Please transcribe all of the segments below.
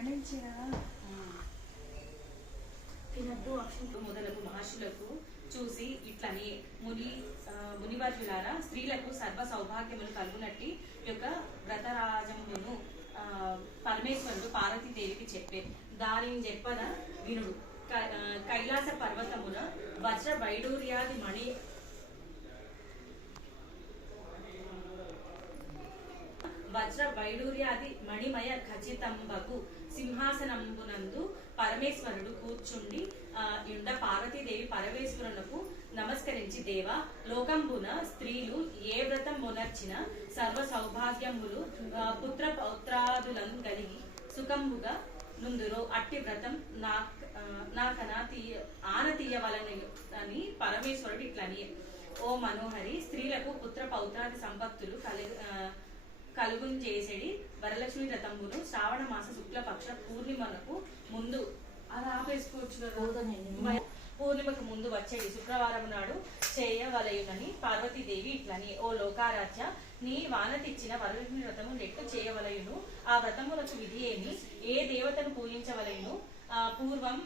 అక్కడి నుంచి తినద్దు అక్షంతు మొదలగు మహర్షులకు చూసి ఇట్లని మునివర్యులారా, స్త్రీలకు సర్వ సౌభాగ్యములు కలుగునట్టి యొక్క వ్రతరాజమును పరమేశ్వరుడు పార్వతీదేవికి చెప్పే. దానిని చెప్పన వినుడు. కైలాస పర్వతమున వజ్ర వైడూర్యాది మణిమయ ఖచ్చితంబగు సింహాసనంబునందు పరమేశ్వరుడు కూర్చుండి యుండ పార్వతీదేవి పరమేశ్వరునకు నమస్కరించి, దేవా, లోకంబున స్త్రీలు ఏ వ్రతం మొనర్చిన సర్వ సౌభాగ్యములు పుత్ర పౌత్రాదులను కలిగి సుఖంబుగా నుందురో అట్టి వ్రతం ఆన తీయవలని అని పరమేశ్వరుడు ఇట్లని. ఓ మనోహరి, స్త్రీలకు పుత్ర పౌత్రాది సంపత్తులు కలుగుంచేసేడి వరలక్ష్మి వ్రతంబును శ్రావణ మాస శుక్లపక్ష పూర్ణిమకు ముందు అలా ఆపేసుకోవచ్చు. పూర్ణిమకు ముందు వచ్చేది శుక్రవారం నాడు చేయవలయునని పార్వతీదేవి ఇట్లని. ఓ లోకారాధ్య, నీ వానతిచ్చిన వరలక్ష్మి వ్రతము నెట్టు చేయవలయును. ఆ వ్రతములకు విధి ఏమి? ఏ దేవతను పూజించవలయును? పూర్వం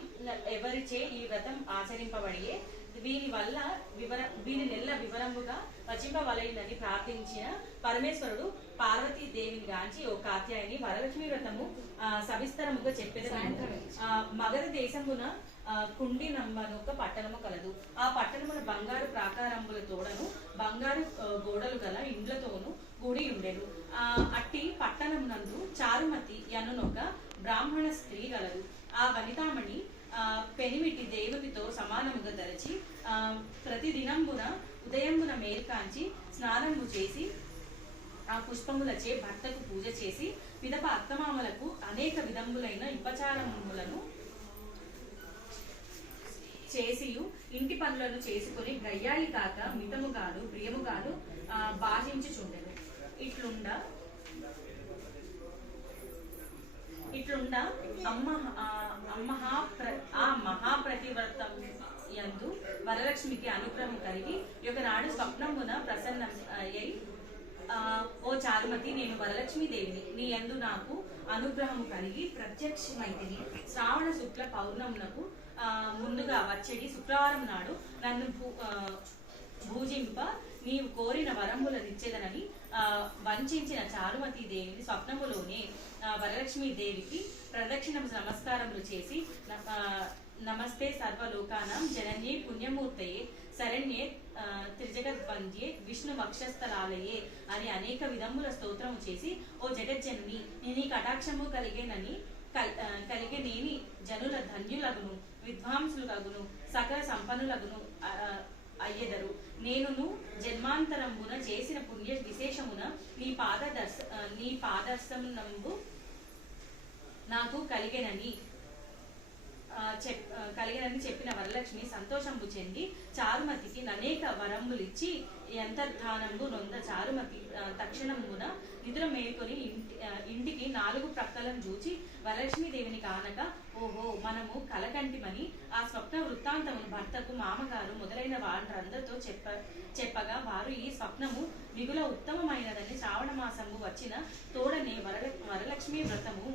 ఎవరిచే ఈ వ్రతం ఆచరింపబడియే? వీని నెల్ల వివరముగా వచింపవలయునని ప్రార్థించిన పరమేశ్వరుడు పార్వతీదేవిని గాంచి, ఓ కాత్యాయని, వరలక్ష్మి వ్రతము సవిస్తరముగా చెప్పేది. మగధ దేశమున కుండి నంబనొక పట్టణము కలదు. ఆ పట్టణమున బంగారు ప్రాకారంబులతోడను బంగారు గోడలు గల ఇండ్లతోనూ కూడి ఉండేది. అట్టి పట్టణమునందు చారుమతి యనునొక బ్రాహ్మణ స్త్రీ గలదు. ఆ వనితామణి పెనిమిటి దేవునితో సమానముగా దరచి ప్రతిదినంబున ఉదయంబున మేల్కాంచి స్నానము చేసి ఆ పుష్పములచే భర్తకు పూజ చేసి పిదప అత్తమామలకు అనేక విధములైన ఉపచారములను చేసియు ఇంటి పనులను చేసుకుని గయ్యాళి కాక మితముగాను ప్రియముగాను భాషించుచుండెను. ఇట్లుండ ఆ మహాప్రతివ్రతం యందు వరలక్ష్మికి అనుగ్రహం కలిగి ఒకనాడు స్వప్నమున ప్రసన్న అయ్యి, ఓ చారుమతి, నేను వరలక్ష్మీదేవిని. నీ యందు నాకు అనుగ్రహము కలిగి ప్రత్యక్షమైతిని. శ్రావణ శుక్ల పౌర్ణమునకు ముందుగా వచ్చేది శుక్రవారం నాడు నన్ను భూజింప నీవు కోరిన వరములనిచ్చేదనని వంచిన చారుమతీదేవిని స్వప్నములోనే వరలక్ష్మీదేవికి ప్రదక్షిణ నమస్కారములు చేసి, నమస్తే సర్వలోకానాం జనన్యే పుణ్యమూర్తయే శరణ్యే త్రిజగద్వంద్యే విష్ణు వక్షస్థలాలయే అని అనేక విధముల స్తోత్రము చేసి, ఓ జగజ్జనని, నీ కటాక్షము కలిగేనేని జనుల ధన్యులగును, విద్వాంసులగును, సకల సంపన్నులగును అయ్యెదరు. నేనును జన్మాంతరంబున చేసిన పుణ్య విశేషమున నీ పాదర్శనంబు నాకు కలిగేనని చెప్పిన వరలక్ష్మి సంతోషంబు చెంది చారుమతికి అనేక వరములిచ్చి యంతర్ధానంబు నొంద చారుమతి తక్షణమున నిద్ర మేల్కొని ఇంటికి 4 ప్రక్కలను చూచి వరలక్ష్మీదేవిని కానక, ఓహో, మనము కలకంటిమని ఆ స్వప్న వృత్తాంతమును భర్తకు, మామగారు మొదలైన వారందరితో చెప్పగా వారు ఈ స్వప్నము మిగుల ఉత్తమమైనదని శ్రావణ మాసము వచ్చిన తోడనే వరలక్ష్మి వ్రతము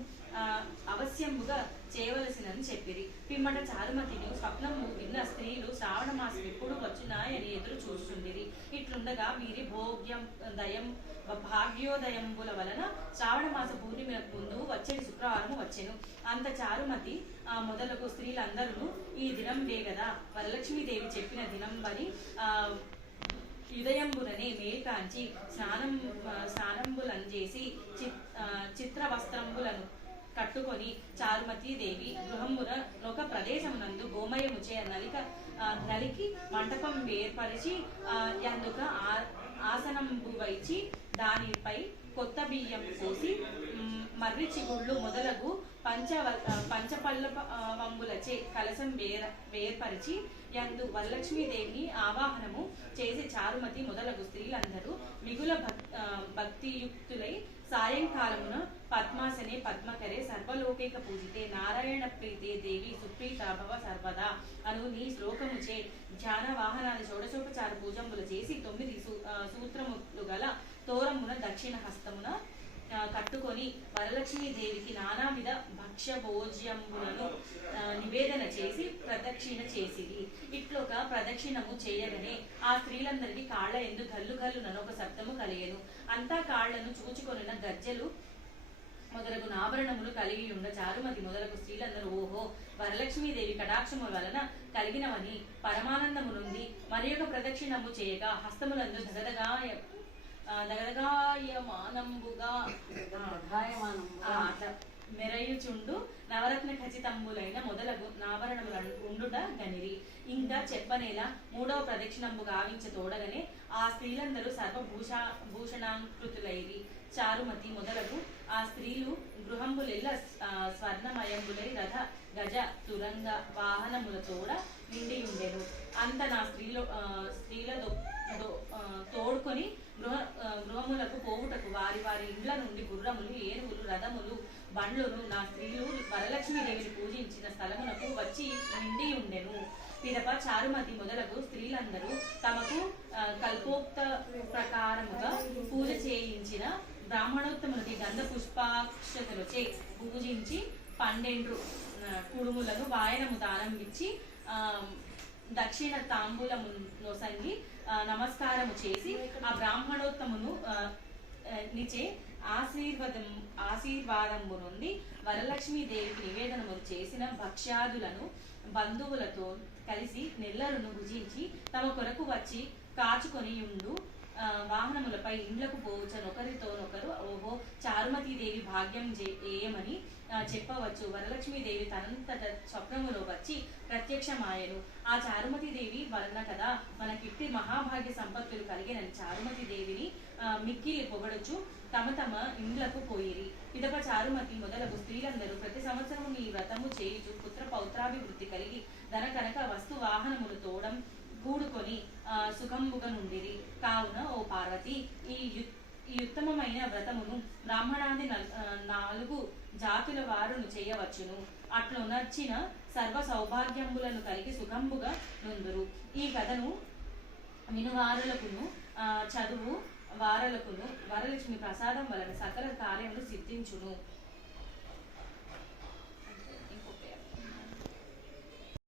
అవశ్యంబుగా చేయవలసినని చెప్పిరి. పిమ్మట చారుమతిని స్వప్నము విన్న స్త్రీలు శ్రావణ మాసం ఎప్పుడు వచ్చునాయని ఎదురు చూస్తుండిరి. ఇట్లుండగా వీరి భాగ్యోదయంబుల వలన శ్రావణ మాస పూర్ణిమకు ముందు వచ్చేది శుక్రవారము వచ్చెను. అంత చారుమతి మొదలగు స్త్రీలందరూ ఈ దినం వేగదా వరలక్ష్మీదేవి చెప్పిన దినం వని ఉదయంబుననే మేల్కాంచి స్నానంబులంజేసి చిత్ర వస్త్రంబులను కట్టుకొని చారుమతీదేవి గృహమున ఒక ప్రదేశమునందు గోమయముచే నలికి మంటపం ఏర్పరిచి అందుక ఆసనంబు వైచి దానిపై కొత్త బియ్యం పోసి మర్రి చిగుళ్ళు మొదలగు పంచపల్లవంబులచే కలసం వేర్పరిచి యందు వరలక్ష్మీదేవిని ఆవాహనము చేసి చారుమతి మొదలగు స్త్రీలందరూ మిగుల భక్తియుక్తులై సాయంకాలమున పద్మాసనే పద్మకరే సర్వలోకైక పూజితే నారాయణ ప్రీతే దేవి సుప్రీత భవ సర్వదా అను నీ శ్లోకముచే ధ్యాన వాహనాన్ని షోడశోపచార పూజంబులు చేసి 9 సూత్రములు గల తోరమున దక్షిణ హస్తమున కట్టుకొని పూనుకొని వరలక్ష్మీదేవికి నానావిధ భక్ష్య భోజ్యంబులను నివేదన చేసి ప్రదక్షిణ చేసిరి. ఇట్లొక ప్రదక్షిణము చేయగానే ఆ స్త్రీలందరికీ కాళ్ళ ఎందు గల్లు గల్లునను ఒక శబ్దము కలిగెను. అంతా కాళ్లను చూచుకొనిన గజ్జెలు మొదలగు ఆభరణములు కలిగి ఉండ చారుమతి మొదలగు స్త్రీలందరూ ఓహో వరలక్ష్మీదేవి కటాక్షము వలన కలిగినవని పరమానందము నుండి మరి ఒక ప్రదక్షిణము చేయగా హస్తములందు దగదగాయమానంబుగా మెరయుచుండు నవరత్న ఖచ్చితంబులైన మొదలగు నాభరణముల ఉండుట గనిరి. ఇంకా చెప్పనేలా మూడవ ప్రదక్షిణంబు గావించ తోడగనే ఆ స్త్రీలందరూ భూషణాంకృతులైరి. చారుమతి మొదలగు ఆ స్త్రీలు గృహంబులెల్ల స్వర్ణమయంబులై రథ గజ తురంగ వాహనములతోడ నిండి ఉండెను. అంత నా స్త్రీల తోడుకొని గృహములకు పోవుటకు వారి వారి ఇండ్ల నుండి గుర్రములు, ఏనుగులు, రథములు, బండ్లును నా స్త్రీలు వరలక్ష్మీదేవిని పూజించిన స్థలమునకు వచ్చి నిండి ఉండెను. పిదప చారుమతి మొదలగు స్త్రీలందరూ తమకు కల్పోక్త ప్రకారముగా పూజ చేయించిన బ్రాహ్మణోత్తమునికి గంధ పుష్పాక్షతలచే పూజించి 12 కుడుములను వాయనము దానం ఇచ్చి దక్షిణ తాంబూలము నొసంగి నమస్కారము చేసి ఆ బ్రాహ్మణోత్తమును నిచే ఆశీర్వాదము నుండి వరలక్ష్మీదేవికి నివేదనము చేసిన భక్ష్యాదులను బంధువులతో కలిసి నెల్లరును భుజించి తమ కొరకు వచ్చి కాచుకొని ఉండు వాహనములపై ఇండ్లకు పోవచ్చనొకరితోనొకరు ఓహో చారుమతీదేవి భాగ్యం ఏయమని చెప్పవచ్చు. వరలక్ష్మీదేవి తనంతట స్వప్నములో వచ్చి ప్రత్యక్షమాయను. ఆ చారుమతీదేవి వలన కదా మనకిట్టి మహాభాగ్య సంపత్తులు కలిగినని చారుమతీదేవిని మిక్కిలి పొగడుచు తమ తమ ఇండ్లకు పోయిరి. పిదప చారుమతి మొదలగు స్త్రీలందరూ ప్రతి సంవత్సరము ఈ వ్రతము చేయుచు పుత్ర పౌత్రాభివృద్ధి కలిగి ధన కనక వస్తు వాహనములు తోడం కూడుకొని సుఖంబుగా నుండిరి. కావున ఓ పార్వతి ఈ ఉత్తమమైన వ్రతమును బ్రాహ్మణాది 4 జాతుల వారును చేయవచ్చును. అట్లు నర్చిన సర్వ సౌభాగ్యంబులను కలిగి సుఖంబుగా నుందురు. ఈ కథను వినువారులకును చదువు వారలకును వరలక్ష్మి ప్రసాదం వలన సకల కార్యములు సిద్ధించును.